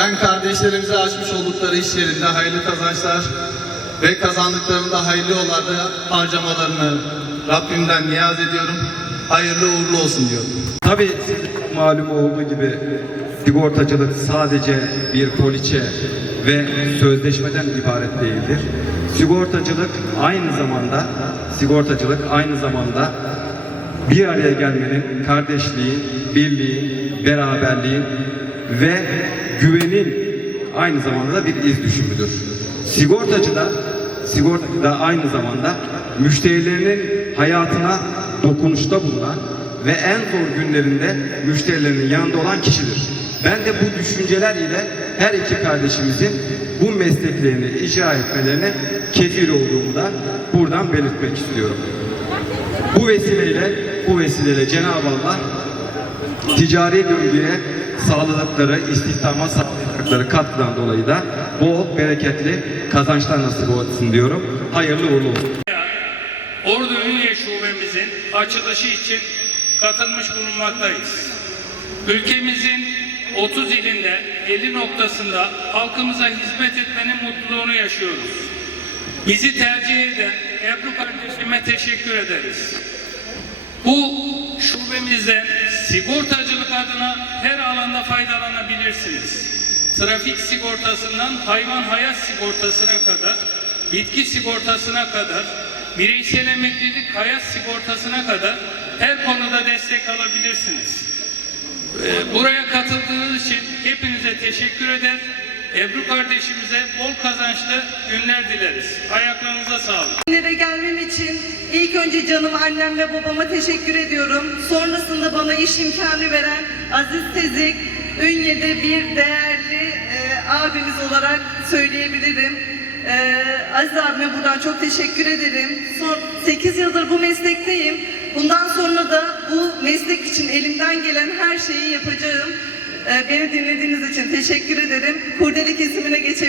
Ben kardeşlerimize açmış oldukları iş yerinde hayırlı kazançlar ve kazandıklarında hayırlı yollarda harcamalarını Rabbimden niyaz ediyorum. Hayırlı uğurlu olsun diyorum. Tabii malum olduğu gibi sigortacılık sadece bir poliçe ve sözleşmeden ibaret değildir. Sigortacılık aynı zamanda sigortacılık aynı zamanda bir araya gelmenin, kardeşliğin, birliğin, beraberliğin ve güvenin aynı zamanda da bir iz düşümüdür. Sigortacı da sigortacı da aynı zamanda müşterilerinin hayatına dokunuşta bulunan ve en zor günlerinde müşterilerinin yanında olan kişidir. Ben de bu düşünceler ile her iki kardeşimizin bu mesleklerini icra etmelerine kefil olduğumu da buradan belirtmek istiyorum. Bu vesileyle bu vesileyle Cenab-ı Allah ticari döngüye sağladıkları, istihdama sağladıkları katkıdan dolayı da bol, bereketli kazançlar nasip olsun diyorum. Hayırlı uğurlu olsun. Ordu Ünye Şubemizin açılışı için katılmış bulunmaktayız. Ülkemizin 30 ilinde 50 noktasında halkımıza hizmet etmenin mutluluğunu yaşıyoruz. Bizi tercih eden Ebru kardeşime teşekkür ederiz. Bu şubemizden sigortacılık adına her alanda faydalanabilirsiniz. Trafik sigortasından hayvan hayat sigortasına kadar, bitki sigortasına kadar, bireysel emeklilik hayat sigortasına kadar her konuda destek alabilirsiniz. Ee, Buraya katıldığınız için hepinize teşekkür eder. Ebru kardeşimize bol kazançlı günler dileriz. Ayaklarınıza sağlık. Nereye gelmem için ilk önce canım annem ve babama teşekkür ediyorum. Sonrasında bana iş imkanı veren Aziz Tezik, Ünye'de bir değerli e, abimiz olarak söyleyebilirim. E, Aziz abime buradan çok teşekkür ederim. Son 8 yıldır bu meslekteyim. Bundan sonra da bu meslek için elimden gelen her şeyi yapacağım. E, beni dinlediğiniz için teşekkür ederim. Kurdele kesimine geçebilirim.